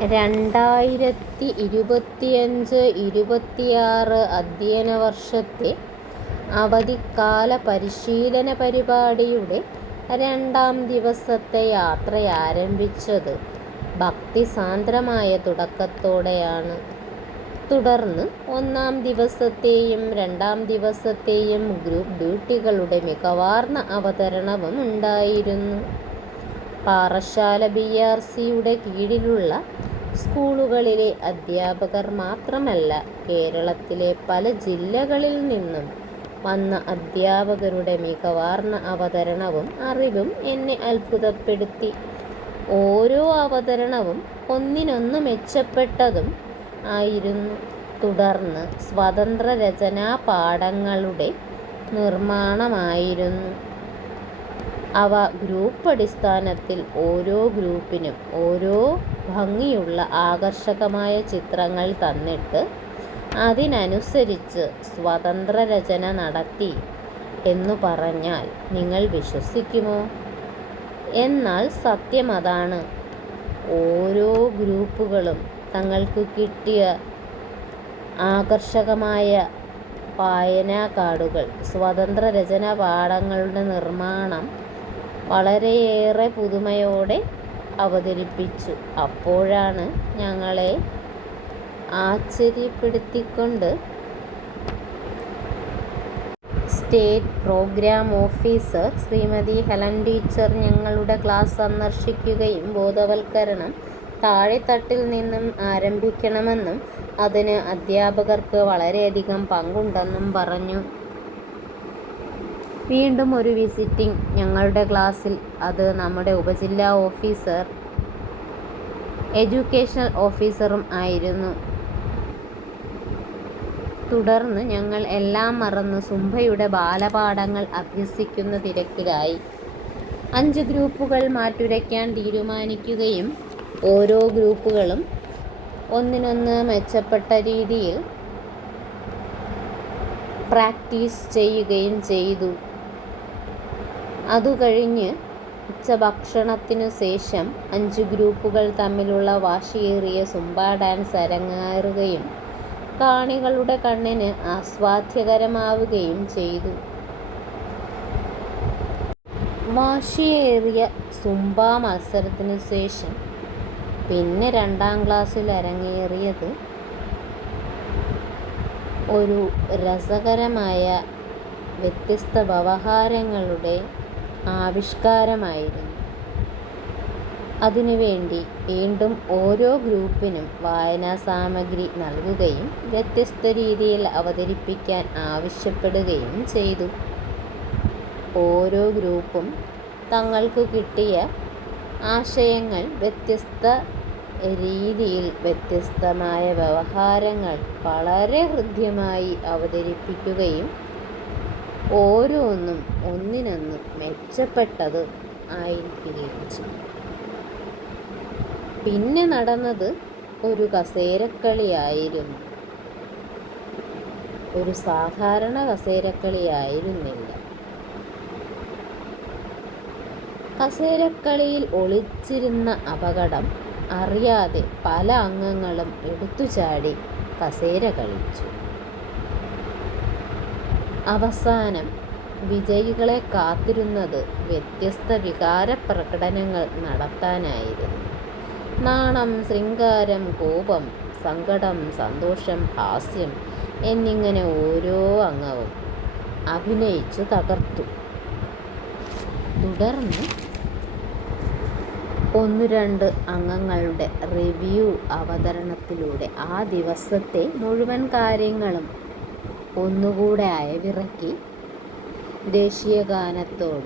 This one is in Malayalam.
2025-26 അധ്യയന വർഷത്തെ അവധിക്കാല പരിശീലന പരിപാടിയുടെ 2ാം ദിവസത്തെ യാത്രയാരംഭിച്ചത് ഭക്തിസാന്ദ്രമായ തുടക്കത്തോടെയാണ്. തുടർന്ന് 1ാം ദിവസത്തെയും 2ാം ദിവസത്തെയും ഗ്രൂപ്പ് ഡ്യൂട്ടികളുടെ മികവാർന്ന അവതരണവും ഉണ്ടായിരുന്നു. പാറശ്ശാല BRCയുടെ കീഴിലുള്ള സ്കൂളുകളിലെ അധ്യാപകർ മാത്രമല്ല, കേരളത്തിലെ പല ജില്ലകളിൽ നിന്നും വന്ന അധ്യാപകരുടെ മികവാർന്ന അവതരണവും അറിവും എന്നെ അത്ഭുതപ്പെടുത്തി. ഓരോ അവതരണവും ഒന്നിനൊന്നു മെച്ചപ്പെട്ടതും ആയിരുന്നു. തുടർന്ന് സ്വതന്ത്ര രചനാ പാഠങ്ങളുടെ നിർമ്മാണമായിരുന്നു. അവ ഗ്രൂപ്പ് അടിസ്ഥാനത്തിൽ ഓരോ ഗ്രൂപ്പിനും ഓരോ ഭംഗിയുള്ള ആകർഷകമായ ചിത്രങ്ങൾ തന്നിട്ട് അതിനനുസരിച്ച് സ്വതന്ത്ര രചന നടത്തി എന്നു പറഞ്ഞാൽ നിങ്ങൾ വിശ്വസിക്കുമോ? എന്നാൽ സത്യമതാണ്. ഓരോ ഗ്രൂപ്പുകളും തങ്ങൾക്ക് കിട്ടിയ ആകർഷകമായ വായനാ കാർഡുകൾ, സ്വതന്ത്ര രചനാ പാഠങ്ങളുടെ നിർമ്മാണം വളരെയേറെ പുതുമയോടെ അവതരിപ്പിച്ചു. അപ്പോഴാണ് ഞങ്ങളെ ആശ്ചര്യപ്പെടുത്തിക്കൊണ്ട് state programme officer Shrimati Helen teacher ഞങ്ങളുടെ ക്ലാസ് സന്ദർശിക്കുകയും ബോധവൽക്കരണം താഴെത്തട്ടിൽ നിന്നും ആരംഭിക്കണമെന്നും അതിന് അധ്യാപകർക്ക് വളരെയധികം പങ്കുണ്ടെന്നും പറഞ്ഞു. വീണ്ടും ഒരു വിസിറ്റിംഗ് ഞങ്ങളുടെ ക്ലാസ്സിൽ. അത് നമ്മുടെ ഉപജില്ലാ ഓഫീസർ, എഡ്യൂക്കേഷണൽ ഓഫീസറും ആയിരുന്നു. തുടർന്ന് ഞങ്ങൾ എല്ലാം മറന്ന് സുംബയുടെ ബാലപാഠങ്ങൾ അഭ്യസിക്കുന്ന തിരക്കിലായി. 5 ഗ്രൂപ്പുകൾ മാറ്റുരയ്ക്കാൻ തീരുമാനിക്കുകയും ഓരോ ഗ്രൂപ്പുകളും ഒന്നിനൊന്ന് മെച്ചപ്പെട്ട രീതിയിൽ പ്രാക്ടീസ് ചെയ്യുകയും ചെയ്തു. അതുകഴിഞ്ഞ് ഉച്ചഭക്ഷണത്തിനു ശേഷം 5 ഗ്രൂപ്പുകൾ തമ്മിലുള്ള വാശിയേറിയ സുംബ ഡാൻസ് അരങ്ങേറുകയും കാണികളുടെ കണ്ണിന് ആസ്വാദ്യകരമാവുകയും ചെയ്തു. വാശിയേറിയ സുംബ മത്സരത്തിനു ശേഷം പിന്നെ 2ാം ക്ലാസ്സിൽ അരങ്ങേറിയത് ഒരു രസകരമായ വ്യത്യസ്ത വ്യവഹാരങ്ങളുടെ ആവിഷ്കാരമായിരുന്നു. അതിനുവേണ്ടി വീണ്ടും ഓരോ ഗ്രൂപ്പിനും വായനാ സാമഗ്രി നൽകുകയും വ്യത്യസ്ത രീതിയിൽ അവതരിപ്പിക്കാൻ ആവശ്യപ്പെടുകയും ചെയ്തു. ഓരോ ഗ്രൂപ്പും തങ്ങൾക്ക് കിട്ടിയ ആശയങ്ങൾ വ്യത്യസ്ത രീതിയിൽ വ്യത്യസ്തമായ വ്യവഹാരങ്ങൾ വളരെ ഹൃദ്യമായി അവതരിപ്പിക്കുകയും ഓരോന്നും ഒന്നിനൊന്ന് മെച്ചപ്പെട്ടത് ആയിരിക്കുകയും ചെയ്തു. പിന്നെ നടന്നത് ഒരു കസേരക്കളിയായിരുന്നു. ഒരു സാധാരണ കസേരക്കളിയായിരുന്നില്ല. കസേരക്കളിയിൽ ഒളിച്ചിരുന്ന അപകടം അറിയാതെ പല അംഗങ്ങളും എടുത്തുചാടി കസേര കളിച്ചു. അവസാനം വിജയികളെ കാത്തിരുന്നത് വ്യത്യസ്ത വികാരപ്രകടനങ്ങൾ നടത്താനായിരുന്നു. നാണം, ശൃംഗാരം, കോപം, സങ്കടം, സന്തോഷം, ഹാസ്യം എന്നിങ്ങനെ ഓരോ അംഗവും അഭിനയിച്ചു തകർത്തു. തുടർന്ന് 1-2 അംഗങ്ങളുടെ റിവ്യൂ അവതരണത്തിലൂടെ ആ ദിവസത്തെ മുഴുവൻ കാര്യങ്ങളും ഒന്നുകൂടെ അയവിറക്കി ദേശീയഗാനത്തോടെ